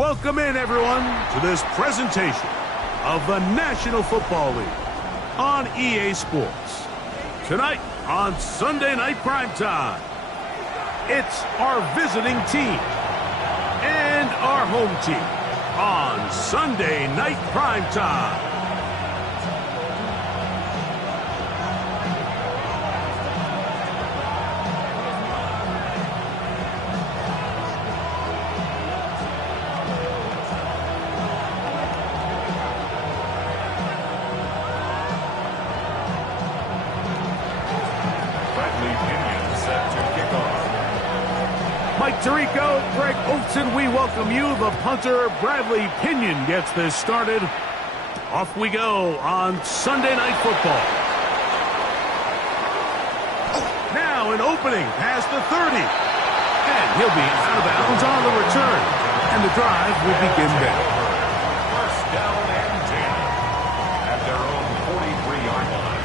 Welcome in, everyone, to this presentation of the National Football League on EA Sports. Tonight on Sunday Night Primetime, it's our visiting team and our home team on Sunday Night Primetime. Mike Tirico, Greg Oatson, we welcome you. The punter, Bradley Pinion, gets this started. Off we go on Sunday Night Football. Now an opening past the 30. And he'll be out of bounds on the return. And the drive will begin there. First down and 10 at their own 43-yard line.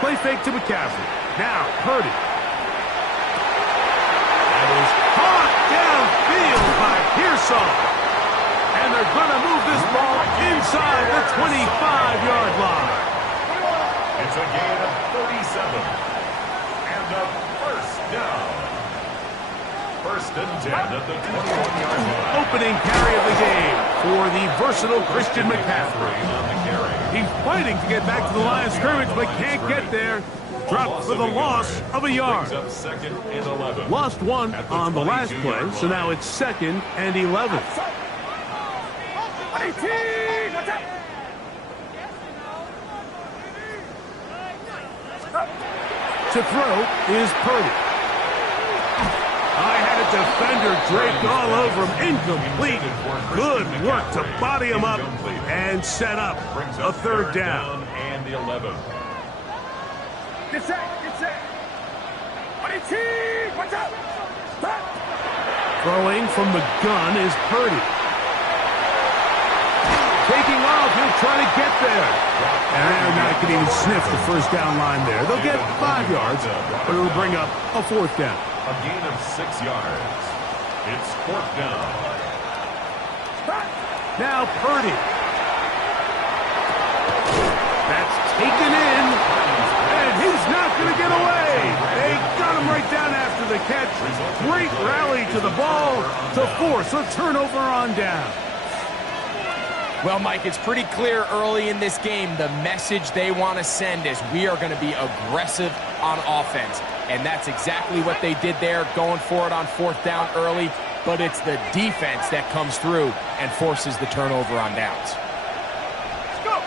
Play fake to McCaffrey. Now, Purdy. That is caught downfield by Pearson. And they're going to move this ball inside the 25-yard line. It's a gain of 37. And a first down. First and 10 at the 21-yard line. Opening carry of the game for the versatile Christian McCaffrey. On the carry. He's fighting to get back to the line of scrimmage, but can't get there. Dropped for the loss of a yard. Lost one on the last play, so now it's 2nd and 11. To throw is Purdy. I had a defender draped all over him. Incomplete. Good work to body him up and set up a third down. And the 11. Get set. Throwing from the gun is Purdy. Taking off, he'll try to get there. And they're not going to even sniff the first down line there. They'll get 5 yards, but it'll bring up a 4th down. A gain of 6 yards. It's 4th down. Now Purdy. That's taken in. And he's not going to get away. They got him right down after the catch. Great rally to the ball to force a turnover on down. Well, Mike, it's pretty clear early in this game the message they want to send is we are going to be aggressive on offense. And that's exactly what they did there, going for it on 4th down early. But it's the defense that comes through and forces the turnover on downs. Let's go.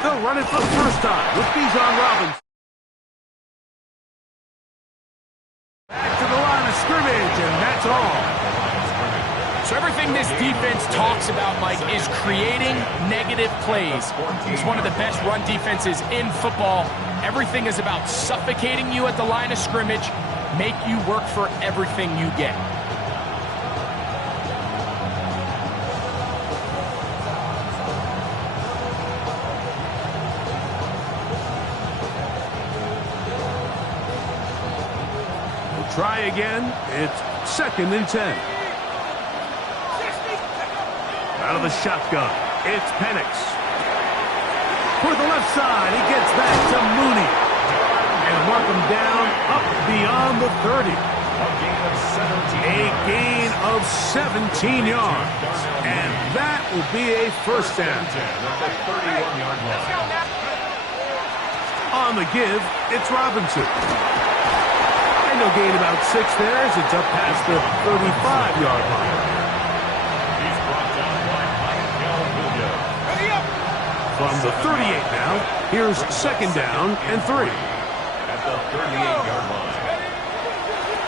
They'll run it for the first time with Bijan Robinson. Back to the line of scrimmage, and that's all. So everything this defense talks about, Mike, is creating negative plays. It's one of the best run defenses in football. Everything is about suffocating you at the line of scrimmage, make you work for everything you get. We'll try again. It's 2nd and 10. Out of the shotgun, it's Penix. For the left side, he gets back to Mooney. And mark him down up beyond the 30. A gain of 17 yards. And that will be a first down. On the give, it's Robinson. And they'll gain about 6 there as it's up past the 35-yard line. From the 38 now, here's 2nd down and 3. At the 38-yard line.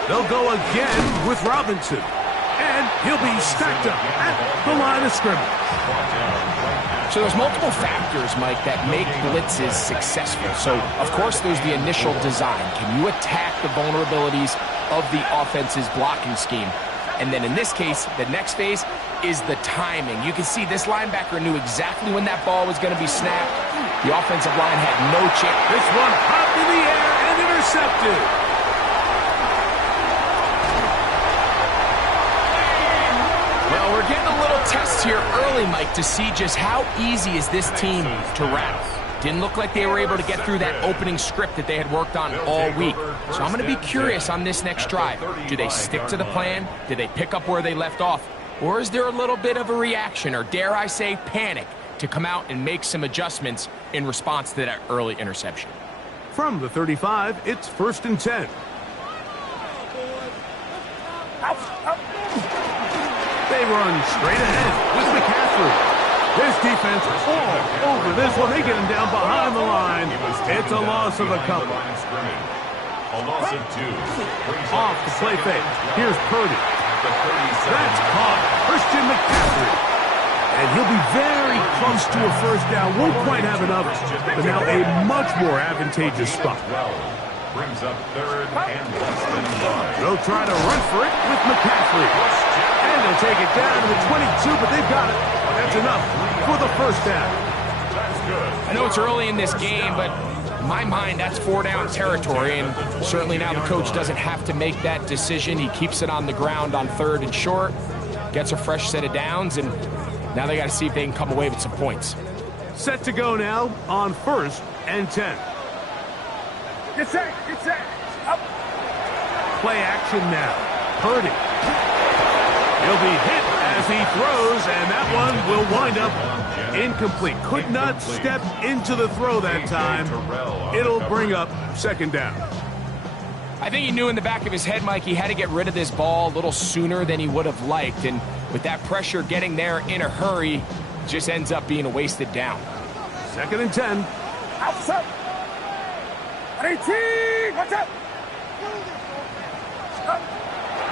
They'll go again with Robinson. And he'll be stacked up at the line of scrimmage. So there's multiple factors, Mike, that make blitzes successful. So, of course, there's the initial design. Can you attack the vulnerabilities of the offense's blocking scheme? And then in this case, the next phase is the timing. You can see this linebacker knew exactly when that ball was going to be snapped. The offensive line had no chance. This one popped in the air and intercepted. Well, we're getting a little test here early, Mike, to see just how easy is this team to rattle. Didn't look like they were able to get through that opening script that they had worked on all week. So I'm going to be curious on this next drive. Do they stick to the plan? Do they pick up where they left off? Or is there a little bit of a reaction, or dare I say panic, to come out and make some adjustments in response to that early interception? From the 35, it's 1st and 10. They run straight ahead with McCaffrey. This defense all over this one. They get him down behind the line. It's a loss of a couple. A loss of 2. Off the play fake. Here's Purdy. That's caught. Christian McCaffrey. And he'll be very close to a first down. Won't quite have enough, but now a much more advantageous spot. Brings up 3rd and less than 5. They'll try to run for it with McCaffrey. And they'll take it down to the 22, but they've got it. That's enough for the first down. I know it's early in this game, but in my mind, that's 4-down territory, and certainly now the coach doesn't have to make that decision. He keeps it on the ground on 3rd and short, gets a fresh set of downs, and now they got to see if they can come away with some points. Set to go now on 1st and 10. Get set, up. Play action now. Purdy. He'll be hit as he throws, and that one will wind up incomplete. Could not step into the throw that time. It'll bring up 2nd down. I think he knew in the back of his head, Mike, he had to get rid of this ball a little sooner than he would have liked. And with that pressure getting there in a hurry, it just ends up being a wasted down. 2nd and 10. Outside. 18. Watch out.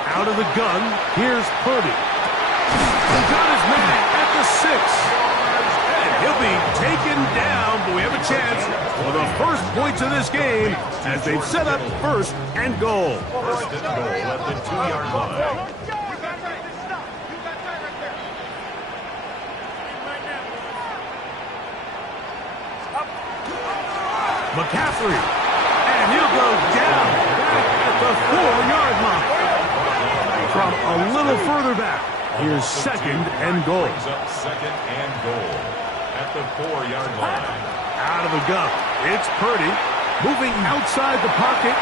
Out of the gun, here's Purdy. He's got his man at the 6. And he'll be taken down, but we have a chance for the first points of this game as they've set up 1st and goal. 1st and goal at the 2-yard line. McCaffrey. And he'll go down back at the 4-yard line. From a little further back, here's 2nd and goal. Brings up 2nd and goal at the 4-yard line. Out of the gun, it's Purdy moving outside the pocket.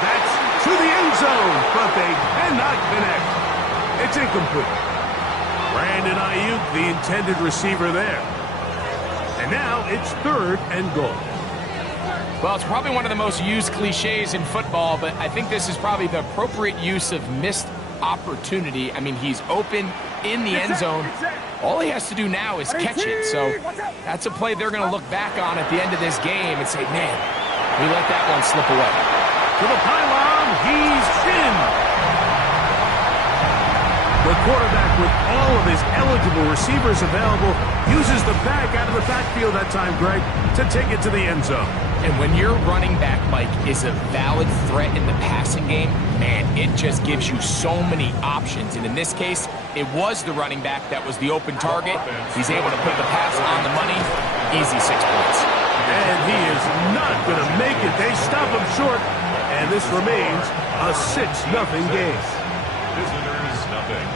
That's to the end zone, but they cannot connect. It's incomplete. Brandon Ayuk, the intended receiver there. And now it's 3rd and goal. Well, it's probably one of the most used cliches in football, but I think this is probably the appropriate use of missed opportunity. I mean, he's open in the end zone. All he has to do now is catch it. So that's a play they're going to look back on at the end of this game and say, man, we let that one slip away. To the pylon, he's in. The quarterback, with all of his eligible receivers available, uses the back out of the backfield that time, Greg, to take it to the end zone. And when your running back, Mike, is a valid threat in the passing game, man, it just gives you so many options. And in this case, it was the running back that was the open target. He's able to put the pass on the money. Easy 6 points. And he is not going to make it. They stop him short, and this remains a 6-0 game. Visitors, nothing.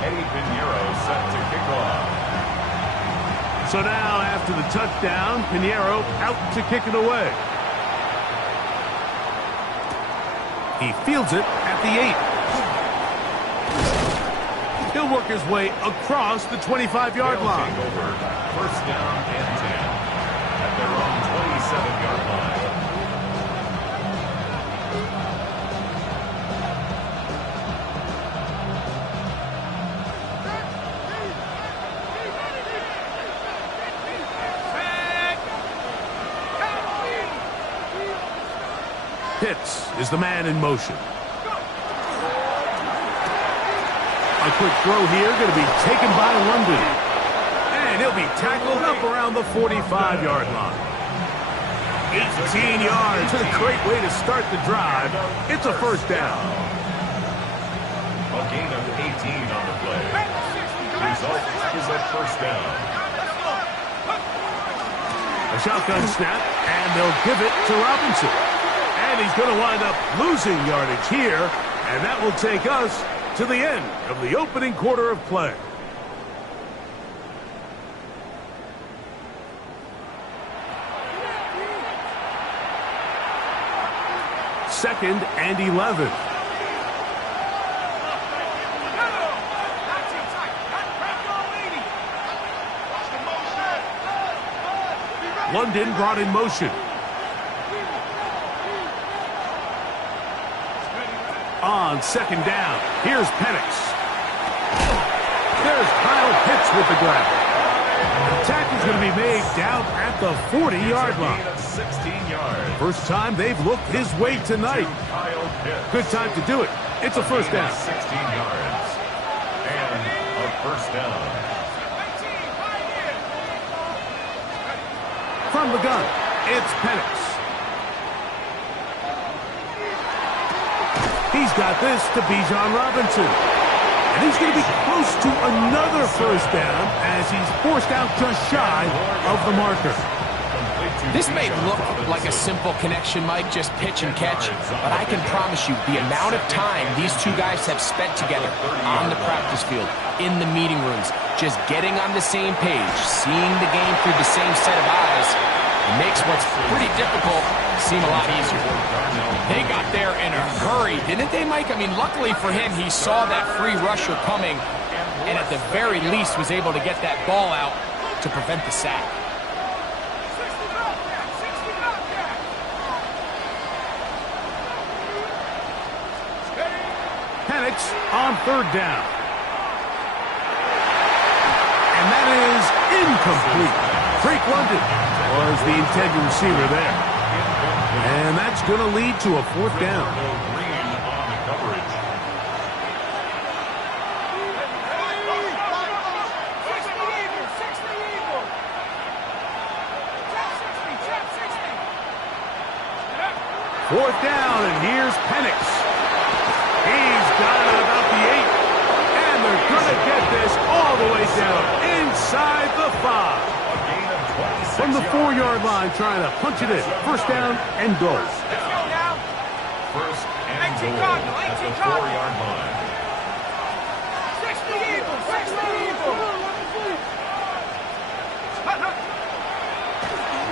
Eddie Pinheiro set to kick off. So now, after the touchdown, Pinheiro out to kick it away. He fields it at the 8. He'll work his way across the 25-yard line. Over 1st down and 10 at their own 27-yard line. Pitts is the man in motion. A quick throw here, going to be taken by London. And he'll be tackled up around the 45-yard line. 18 yards, a great way to start the drive. It's a first down. A gain of 18 on the play. Result is a first down. A shotgun snap, and they'll give it to Robinson. And he's going to wind up losing yardage here, and that will take us to the end of the opening quarter of play. Second and 11. London brought in motion. On second down, here's Penix. There's Kyle Pitts with the grab. The tackle's going to be made down at the 40-yard line. 16 yards. First time they've looked his way tonight. Good time to do it. It's a first down. 16 yards. And a first down. From the gun, it's Penix. He's got this to Bijan Robinson. And he's going to be close to another first down as he's forced out just shy of the marker. This may look like a simple connection, Mike, just pitch and catch, but I can promise you the amount of time these two guys have spent together on the practice field, in the meeting rooms, just getting on the same page, seeing the game through the same set of eyes, it makes what's pretty difficult seem a lot easier. They got there in a hurry, didn't they, Mike? I mean, luckily for him, he saw that free rusher coming and at the very least was able to get that ball out to prevent the sack. Penix on third down. And that is incomplete. Drake London was the intended receiver there. And that's going to lead to a fourth down. Fourth down, and here's Penix. He's got it at about the 8. And they're going to get this all the way down inside the 5. From the 4-yard line, trying to punch it in. First down and goal. First and goal at the 4-yard line.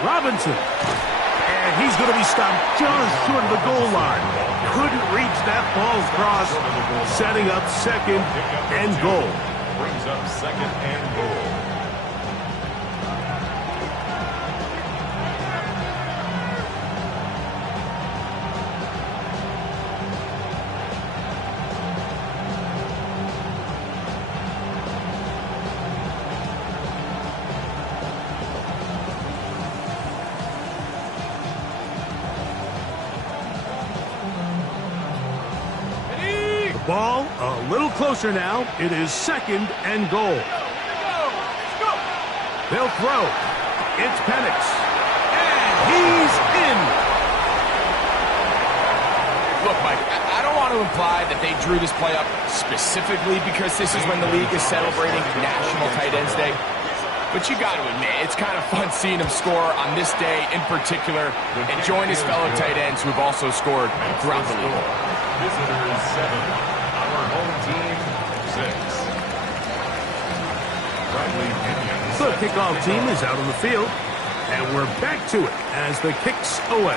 Robinson. And he's going to be stopped just short of the goal line. Couldn't reach that ball across. Setting up second and goal. Brings up second and goal. Ball a little closer now. It is second and goal. They'll throw. It's Penix. And he's in. Look, Mike, I don't want to imply that they drew this play up specifically because this is when the league is celebrating National Tight Ends Day. But you got to admit, it's kind of fun seeing him score on this day in particular and join his fellow tight ends who have also scored throughout the league. Visitors 7. Home team 6. The kickoff team is out on the field, and we're back to it as the kick's away.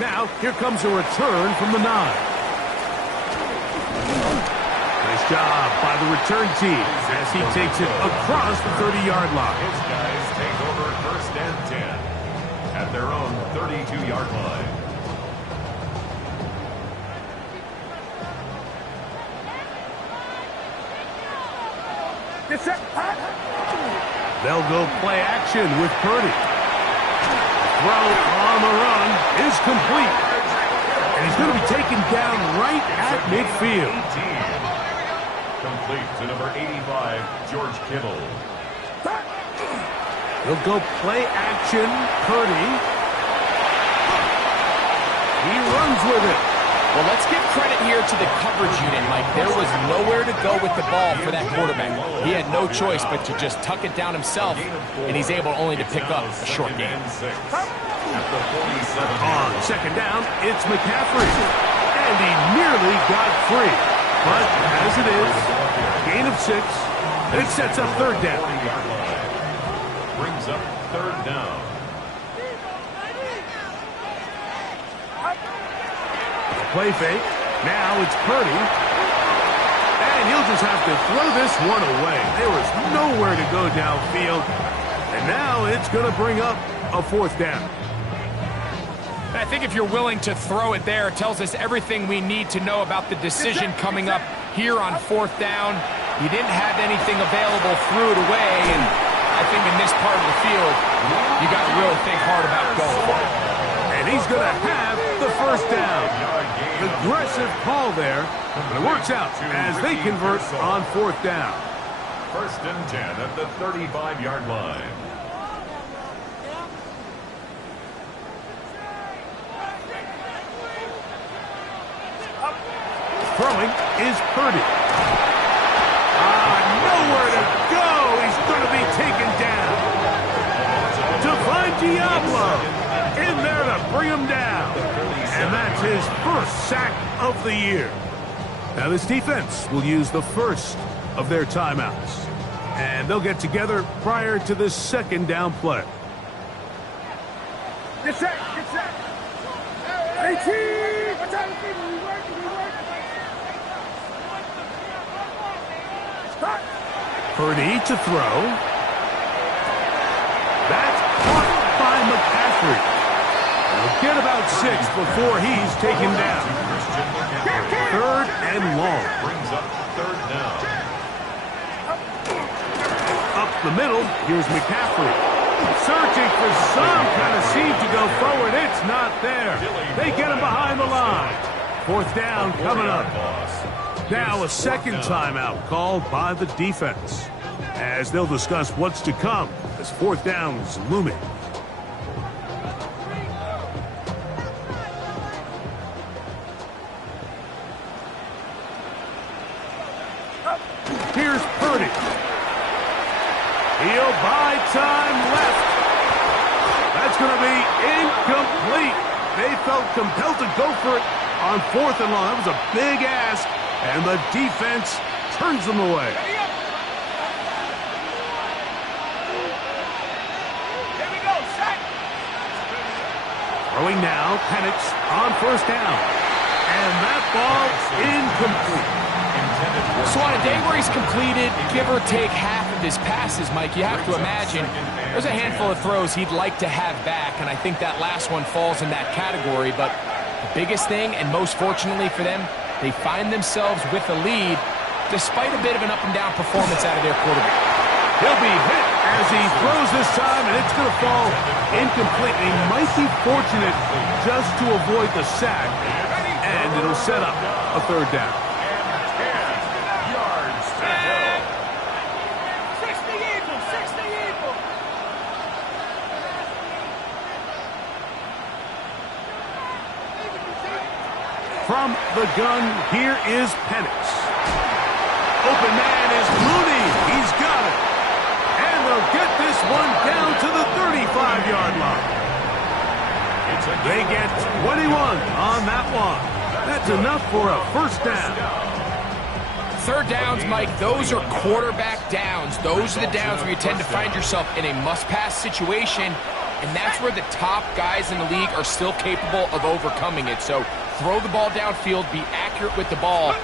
Now, here comes a return from the 9. Nice job by the return team as he takes it across the 30-yard line. His guys take over first and 10 at their own 32-yard line. They'll go play action with Purdy. Throw on the run is complete. And he's going to be taken down right at midfield. Complete to number 85, George Kittle. He'll go play action. Purdy. He runs with it. Well, let's give credit here to the coverage unit, Mike. There was nowhere to go with the ball for that quarterback. He had no choice but to just tuck it down himself, and he's able only to pick up a short gain. On second down, it's McCaffrey. And he nearly got free. But as it is, gain of 6. It sets up third down. Brings up third down. Play fake. Now it's Purdy. And he'll just have to throw this one away. There was nowhere to go downfield. And now it's going to bring up a fourth down. I think if you're willing to throw it there, it tells us everything we need to know about the decision coming up here on fourth down. He didn't have anything available, threw it away, and I think in this part of the field, you got to really think hard about going for it. And he's going to have the first down. Aggressive call there, but it works out as they convert on fourth down. First and 10 at the 35-yard line. Throwing is Purdy. Nowhere to go. He's going to be taken down. To find Diablo. In there to bring him down. And that's his first sack of the year. Now this defense will use the first of their timeouts. And they'll get together prior to the second down play. Get set, get set. 18. Watch out. Start. Purdy to throw. That's caught by McCaffrey. They'll get about 6 before he's taken down. Third and long. Brings up third down. Up the middle, here's McCaffrey. Searching for some kind of seed to go forward. It's not there. They get him behind the line. Fourth down coming up. Now a second timeout called by the defense, as they'll discuss what's to come as fourth down is looming. Here's Purdy. He'll buy time left. That's going to be incomplete. They felt compelled to go for it on fourth and long. That was a big ask, and the defense turns them away. Here we go, set. Throwing now, Penix on first down. And that ball incomplete. So on a day where he's completed, give or take half of his passes, Mike, you have to imagine there's a handful of throws he'd like to have back, and I think that last one falls in that category. But the biggest thing, and most fortunately for them, they find themselves with a lead despite a bit of an up-and-down performance out of their quarterback. He'll be hit as he throws this time, and it's going to fall incomplete. He might be fortunate just to avoid the sack, and it'll set up a third down. 60 Eagles, 60 Eagles. From the gun, here is Penix. Open man is Mooney. He's got it. And they'll get this one down to the 35-yard line. They get 21 on that one. That's enough for a first down. Third downs, Mike, those are quarterback downs. Those are the downs where you tend to find yourself in a must-pass situation, and that's where the top guys in the league are still capable of overcoming it. So throw the ball downfield, be accurate with the ball.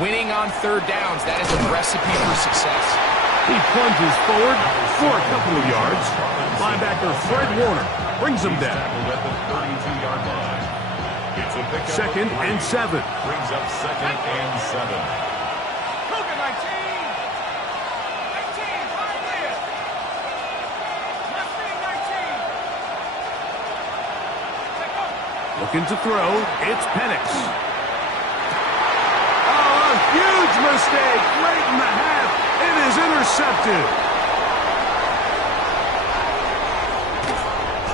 Winning on third downs, that is a recipe for success. He plunges forward for a couple of yards. Linebacker Fred Warner brings him down. Second and 7. Brings up second and 7. Cougar 19. 19, right there. Left wing 19. Looking to throw, it's Penix. Oh, a huge mistake late in the half. It is intercepted.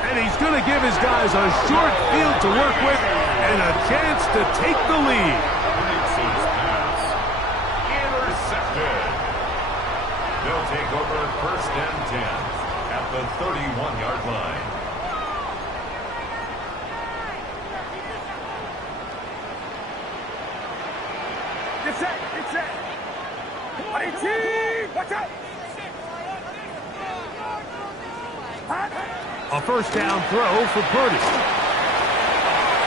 And he's going to give his guys a short field to work with and a chance to take the lead. Breaks his pass. Intercepted. They'll take over first and 10 at the 31-yard line. Get set. Get set. 18. Watch out. A first down throw for Purdy.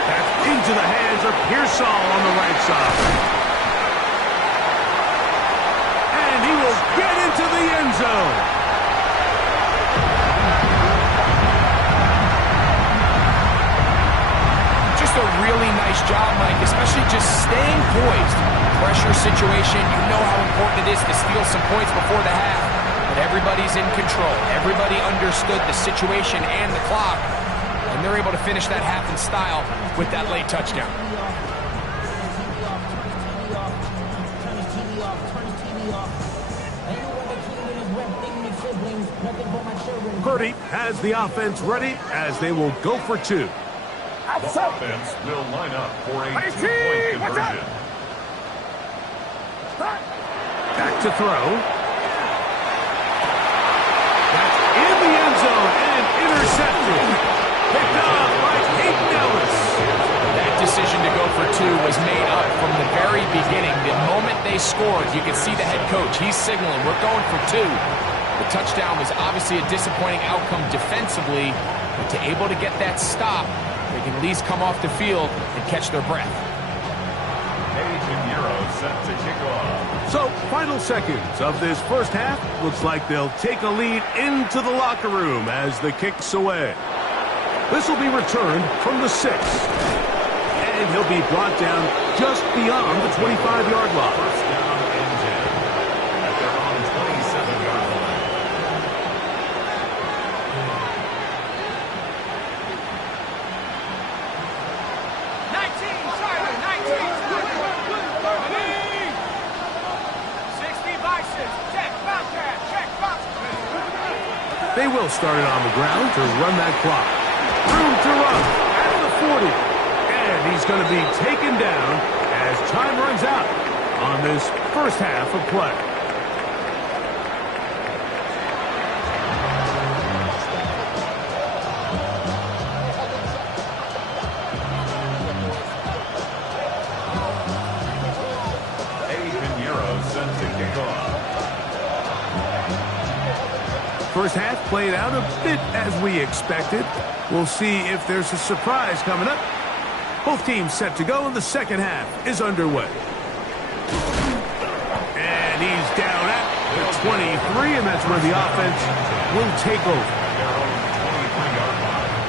That's into the hands of Pearsall on the right side. And he will get into the end zone. Just a really nice job, Mike, especially just staying poised. Pressure situation, you know how important it is to steal some points before the half. But everybody's in control. Everybody understood the situation and the clock. And they're able to finish that half in style with that late touchdown. Purdy has the offense ready as they will go for two. The offense will line up for a 2-point conversion. Back to throw. That's in the end zone and intercepted. Picked off by Hayden Ellis. That decision to go for two was made up from the very beginning. The moment they scored, you could see the head coach. He's signaling, we're going for two. The touchdown was obviously a disappointing outcome defensively, but to able to get that stop, they can at least come off the field and catch their breath. Set to kick off. So, final seconds of this first half. Looks like they'll take a lead into the locker room as the kick's away. This will be returned from the 6. And he'll be brought down just beyond the 25-yard line. First down and 10 at their own 27-yard line. They will start it on the ground to run that clock. Room to run at the 40. And he's going to be taken down as time runs out on this first half of play. Set to kick off. First half played out a bit as we expected. We'll see if there's a surprise coming up. Both teams set to go, and the second half is underway. And he's down at the 23, and that's where the offense will take over. Their own 23-yard line.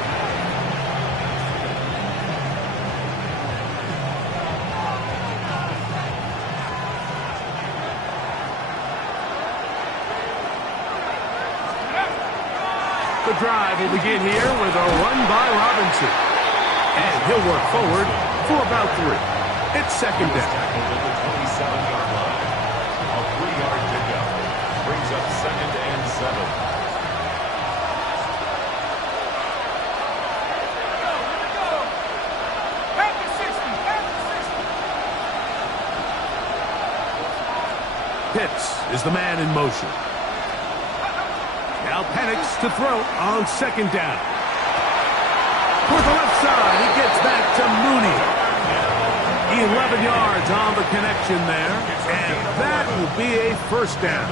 The drive will begin here with a run by Robinson. And he'll work forward for about 3. It's second down. Tackled at the 27-yard line. A 3-yard pickup brings up second and 7. Pitts is the man in motion. Now Penix to throw on second down. Toward the left side, he gets back to Mooney. 11 yards on the connection there, and that will be a first down.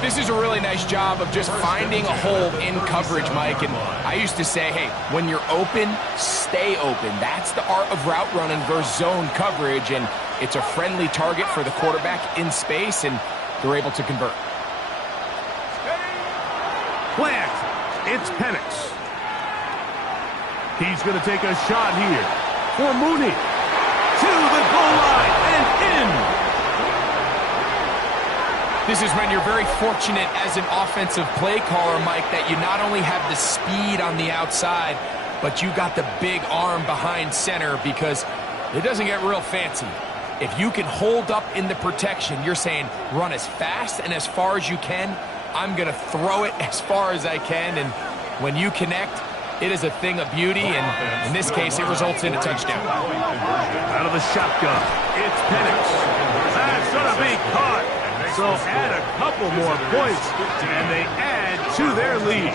This is a really nice job of just finding a hole in coverage, Mike. And I used to say, hey, when you're open, stay open. That's the art of route running versus zone coverage, and it's a friendly target for the quarterback in space, and they're able to convert. Play action. It's Penix. He's going to take a shot here for Mooney. To the goal line and in. This is when you're very fortunate as an offensive play caller, Mike, that you not only have the speed on the outside, but you got the big arm behind center, because it doesn't get real fancy. If you can hold up in the protection, you're saying run as fast and as far as you can. I'm going to throw it as far as I can, and when you connect, it is a thing of beauty, and in this case, it results in a touchdown. Out of the shotgun, it's Penix. That's going to be caught. So add a couple more points, and they add to their lead.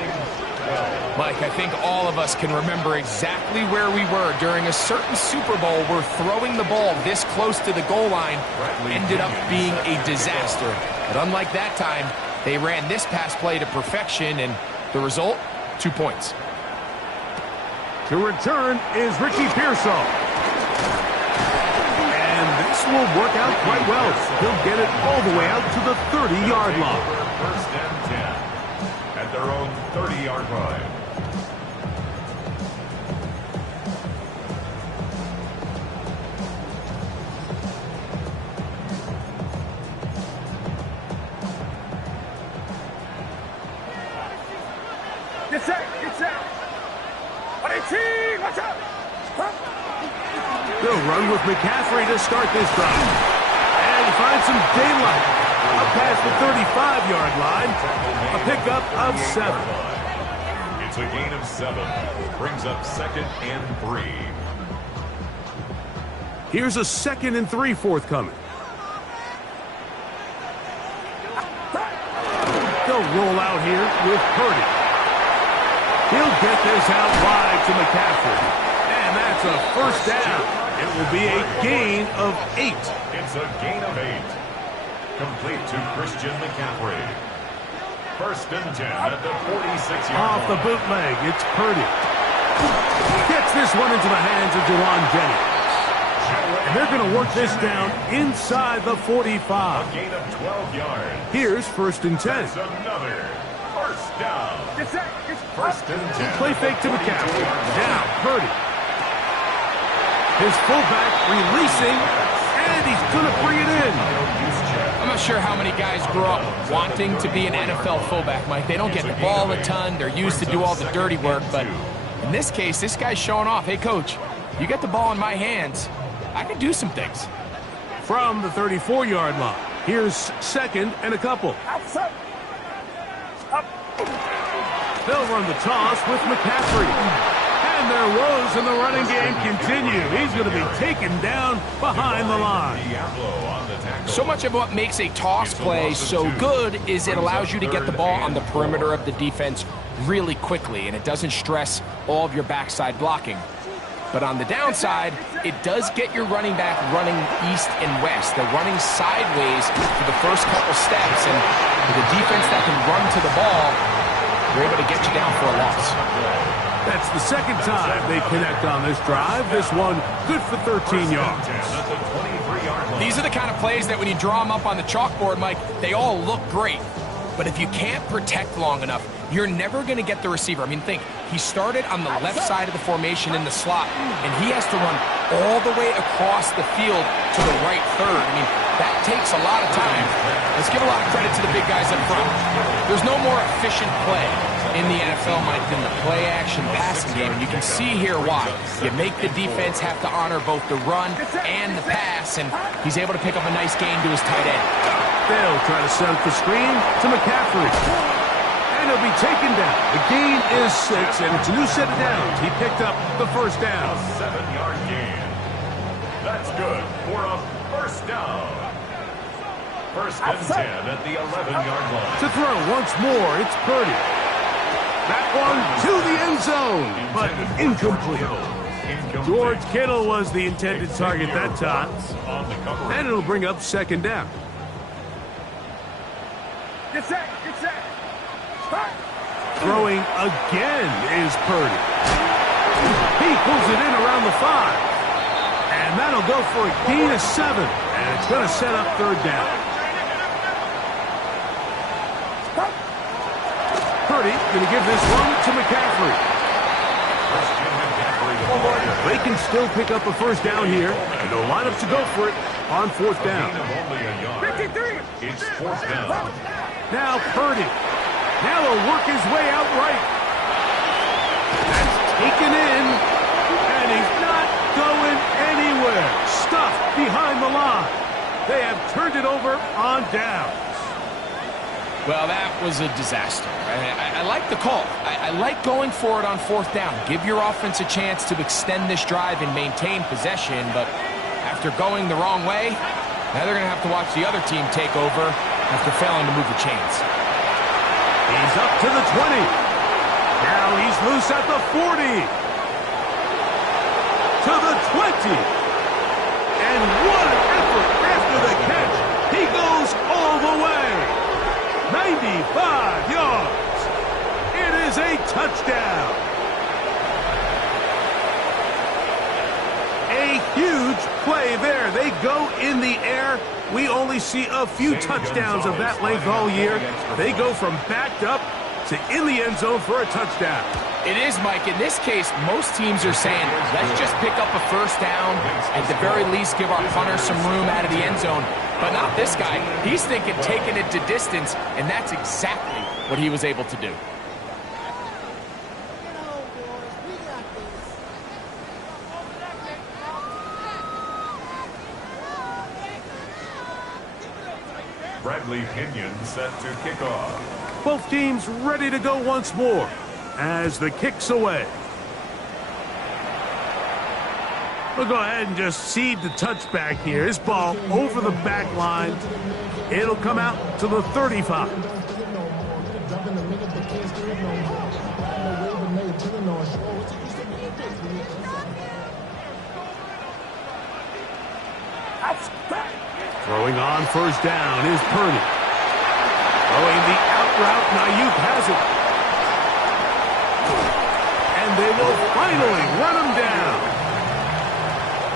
Mike, I think all of us can remember exactly where we were during a certain Super Bowl where throwing the ball this close to the goal line ended up being a disaster. But unlike that time, they ran this pass play to perfection, and the result, 2 points. To return is Ricky Pearsall. And this will work out quite well. He'll get it all the way out to the 30-yard line. First and 10 at their own 30-yard line. Get set, get set. Watch out. They'll run with McCaffrey to start this drive. And he finds some daylight. Up past the 35-yard line. A pickup of 7. It's a gain of 7. Brings up 2nd and 3. Here's a 2nd and 3 forthcoming. They'll roll out here with Purdy. He'll get this out wide to McCaffrey. And that's a first down. It will be a gain of 8. It's a gain of 8. Complete to Christian McCaffrey. First and 10 at the 46-yard line. Off the bootleg, it's Purdy. Gets this one into the hands of Jawan Jennings. And they're going to work this down inside the 45. A gain of 12 yards. Here's first and 10. It's another first down. Get set, First and 10. Play fake to McCaffrey. Now, Purdy. His fullback releasing, and he's going to bring it in. I'm not sure how many guys grew up wanting to be an NFL fullback, Mike. They don't get the ball a ton. They're used to do all the dirty work. But in this case, this guy's showing off. Hey, coach, you get the ball in my hands. I can do some things. From the 34-yard line, here's 2nd and a couple. outside. Up. They'll run the toss with McCaffrey. And their woes in the running game continue. He's going to be taken down behind the line. So much of what makes a toss play so good is it allows you to get the ball on the perimeter of the defense really quickly, and it doesn't stress all of your backside blocking. But on the downside, it does get your running back running east and west. They're running sideways for the first couple steps, and with a defense that can run to the ball, they're able to get you down for a loss. That's the 2nd time they connect on this drive. This one good for 13 yards. These are the kind of plays that when you draw them up on the chalkboard, Mike, they all look great. But if you can't protect long enough, you're never going to get the receiver. I mean, think, he started on the left side of the formation in the slot, and he has to run all the way across the field to the right third. I mean, that takes a lot of time. Let's give a lot of credit to the big guys up front. There's no more efficient play in the NFL, Mike, than the play-action passing game. And you can see here why. You make the defense have to honor both the run and the pass, and he's able to pick up a nice gain to his tight end. They'll try to set up the screen to McCaffrey. And he'll be taken down. The gain is 6, and it's a new set of downs. He picked up the first down. A 7-yard gain. That's good for a first down. First and 10 at the 11-yard line. To throw once more, it's Purdy. That one to the end zone, but incomplete. George Kittle was the intended target that time. And it'll bring up 2nd down. Get set, get set. Throwing again is Purdy. He pulls it in around the 5. And that'll go for a gain of 7. And it's going to set up 3rd down. Purdy going to give this one to McCaffrey. They can still pick up a first down here, and they'll line up to go for it on 4th down. 53. It's 4th down. Now Purdy. Now he'll work his way out right. That's taken in, and he's not going anywhere. Stuffed behind the the line. They have turned it over on downs. Well, that was a disaster. I like the call. I like going for it on fourth down. Give your offense a chance to extend this drive and maintain possession, but after going the wrong way, now they're going to have to watch the other team take over after failing to move the chains. He's up to the 20. Now he's loose at the 40. To the 20. And what an effort after the catch. He goes all the way. 95 yards. It is a touchdown. A huge play there. They go in the air. We only see a few touchdowns of that length all year. They go from backed up to in the end zone for a touchdown. It is, Mike. In this case, most teams are saying, let's just pick up a first down, at the very least give our punter some room out of the end zone. But not this guy. He's thinking taking it to distance, and that's exactly what he was able to do. Bradley Pinion set to kick off. Both teams ready to go once more as the kick's away. We'll go ahead and just cede the touchback here. This ball over the back line. It'll come out to the 35. Throwing on first down is Purdy. Throwing the out route, Ayuk has it. And they will finally run him down.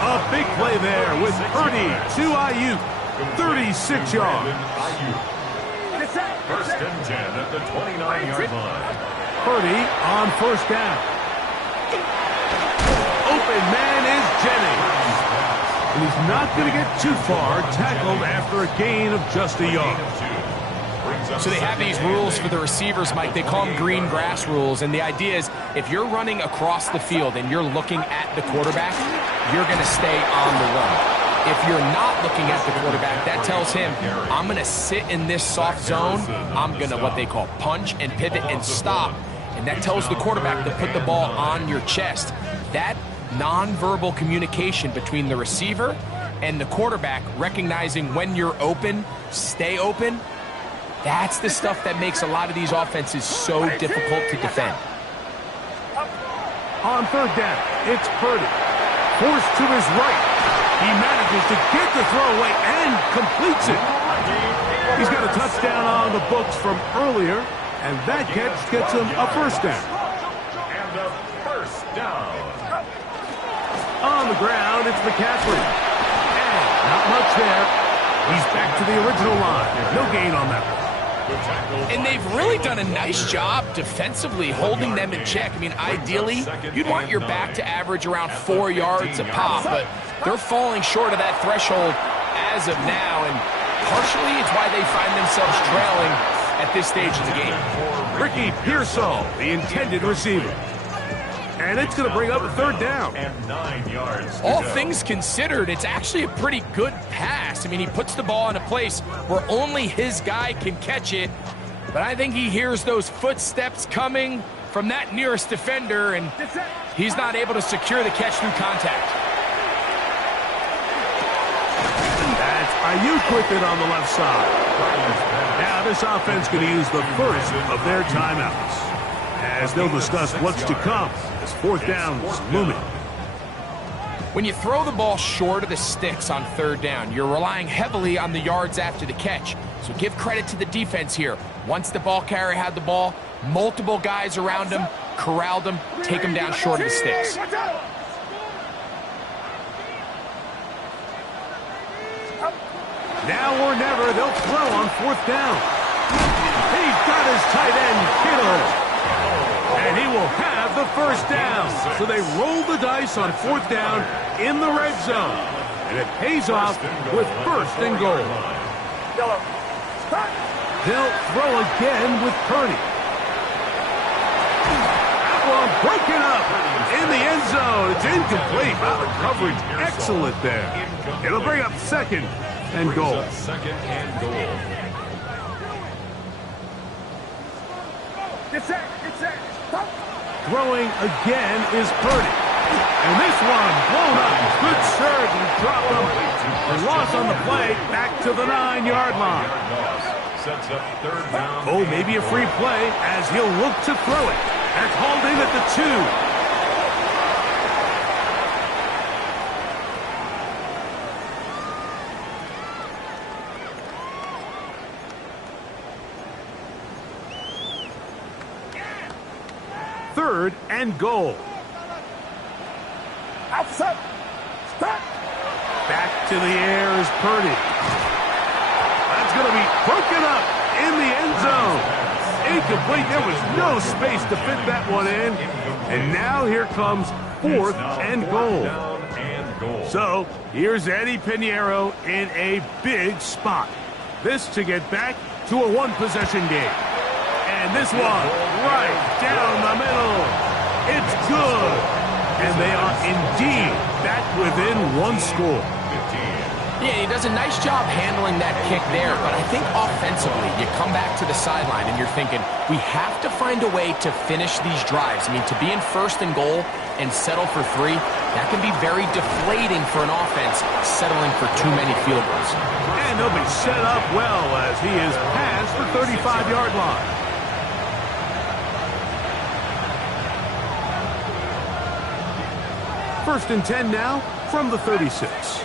A big play there with Purdy to Ayuk. 36 yards. First and 10 at the 29-yard line. Purdy on first down. Open man is Jennings. And he's not going to get too far, tackled after a gain of just a yard. So they have these rules for the receivers, Mike. They call them green grass rules. And the idea is if you're running across the field and you're looking at the quarterback, you're going to stay on the run. If you're not looking at the quarterback, that tells him, I'm going to sit in this soft zone. I'm going to what they call punch and pivot and stop. And that tells the quarterback to put the ball on your chest. That nonverbal communication between the receiver and the quarterback, recognizing when you're open, stay open, that's the stuff that makes a lot of these offenses so difficult to defend. On third down, it's Purdy. Forced to his right. He manages to get the throw away and completes it. He's got a touchdown on the books from earlier, and that catch gets him a first down. And a first down. On the ground, it's McCaffrey. And not much there. He's back to the original line. No gain on that one. And they've really done a nice job defensively holding them in check. I mean, ideally, you'd want your back to average around 4 yards a pop, but they're falling short of that threshold as of now, and partially it's why they find themselves trailing at this stage of the game. Ricky Pearsall, the intended receiver. And it's going to bring up a third down. And 9 yards. All things considered, it's actually a pretty good pass. I mean, he puts the ball in a place where only his guy can catch it. But I think he hears those footsteps coming from that nearest defender, and he's not able to secure the catch through contact. That's Ayuk with it on the left side. Now this offense going to use the first of their timeouts, as they'll discuss what's to come as fourth down is looming. When you throw the ball short of the sticks on third down, you're relying heavily on the yards after the catch. So give credit to the defense here. Once the ball carrier had the ball, multiple guys around him, corralled him, take him down short of the sticks. Now or never, they'll throw on fourth down. He's got his tight end, Kittle. And he will have the first down. So they roll the dice on fourth down in the red zone. And it pays off with first and goal. They'll throw again with Purdy. That one broken up in the end zone. It's incomplete. Wow, the coverage excellent there. It'll bring up second and goal. Second and goal. Get set. Get set. Stop. Throwing again is Purdy. And this one blown up. Good surge and drop him. A loss on the play back to the 9-yard line. Sets up third down. Oh, maybe a free play as he'll look to throw it. That's hauled in at the 2. Third and goal. Outside. Stop. Back to the air is Purdy. That's going to be broken up in the end zone. Incomplete. There was no space to fit that one in. And now here comes fourth and goal. So here's Eddie Pinheiro in a big spot. This to get back to a one-possession game. And this one right down the middle. It's good. And they are indeed back within one score. Yeah, he does a nice job handling that kick there, but I think offensively, you come back to the sideline and you're thinking, we have to find a way to finish these drives. I mean, to be in first and goal and settle for 3, that can be very deflating for an offense settling for too many field goals. And they'll be set up well as he is past the 35-yard line. First and 10 now from the 36.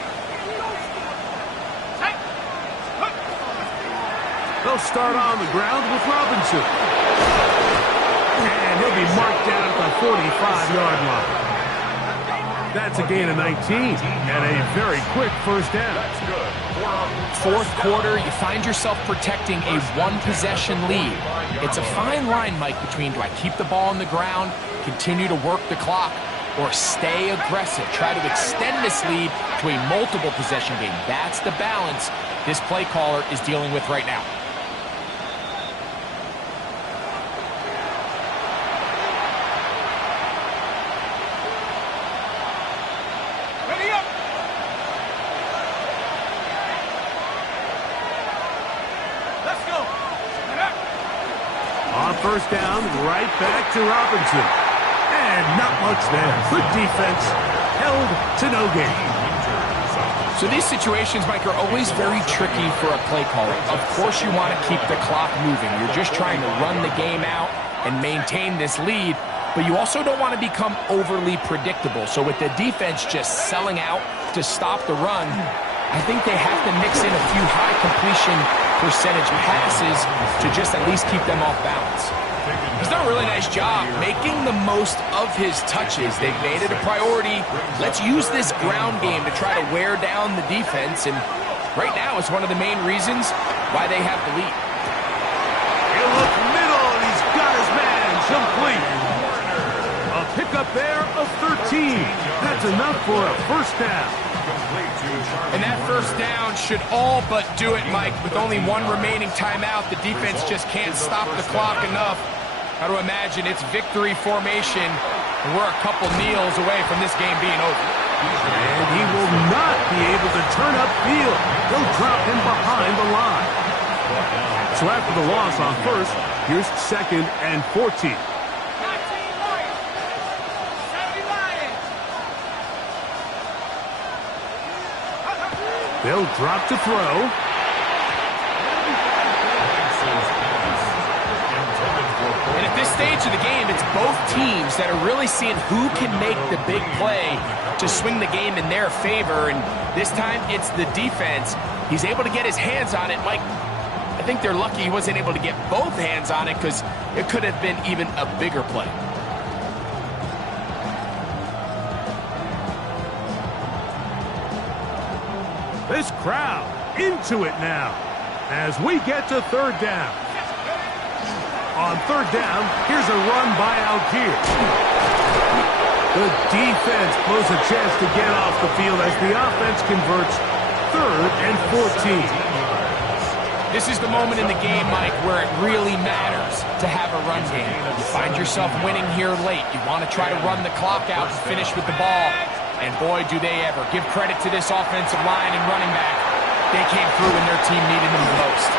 They'll start on the ground with Robinson. And he'll be marked down at the 45-yard line. That's a gain of 19 and a very quick first down. Fourth quarter, you find yourself protecting a one-possession lead. It's a fine line, Mike, between do I keep the ball on the ground, continue to work the clock, or stay aggressive, try to extend this lead to a multiple possession game. That's the balance this play caller is dealing with right now. Ready up. Let's go. On first down, right back to Robinson. And not much there. Good defense. Held to no gain. So these situations, Mike, are always very tricky for a play caller. Of course you want to keep the clock moving. You're just trying to run the game out and maintain this lead, but you also don't want to become overly predictable. So with the defense just selling out to stop the run, I think they have to mix in a few high completion percentage passes to just at least keep them off balance. He's done a really nice job making the most of his touches. They've made it a priority. Let's use this ground game to try to wear down the defense, and right now it's one of the main reasons why they have the lead. He'll look middle, and he's got his man complete. A pickup there of 13. That's enough for a first down. And that first down should all but do it, Mike. With only one remaining timeout, the defense just can't stop the clock enough. Got to imagine it's victory formation, and we're a couple kneels away from this game being over. And he will not be able to turn upfield. They'll drop him behind the line. So after the loss on first, here's second and 14. They'll drop to throw. And at this stage of the game, it's both teams that are really seeing who can make the big play to swing the game in their favor. And this time, it's the defense. He's able to get his hands on it. Mike, I think they're lucky he wasn't able to get both hands on it because it could have been even a bigger play. This crowd into it now as we get to third down. On third down, here's a run by Algier. The defense blows a chance to get off the field as the offense converts third and 14. This is the moment in the game, Mike, where it really matters to have a run game. You find yourself winning here late. You want to try to run the clock out and finish with the ball. And boy, do they ever. Give credit to this offensive line and running back. They came through when their team needed them the most.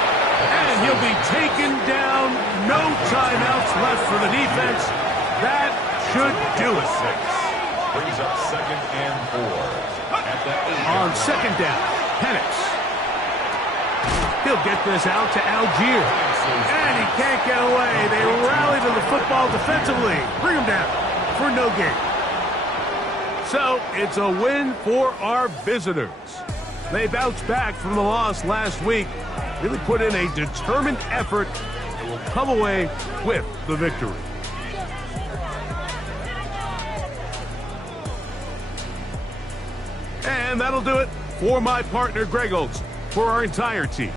And he'll be taken down. No timeouts left for the defense. That should do it. Brings up 2nd and 4. At the 8. On 2nd down, Penix. He'll get this out to Algier. And he can't get away. They rally to the football defensively. Bring him down for no gain. So it's a win for our visitors. They bounced back from the loss last week. Really put in a determined effort and will come away with the victory. And that'll do it for my partner, Greg Oates, for our entire team.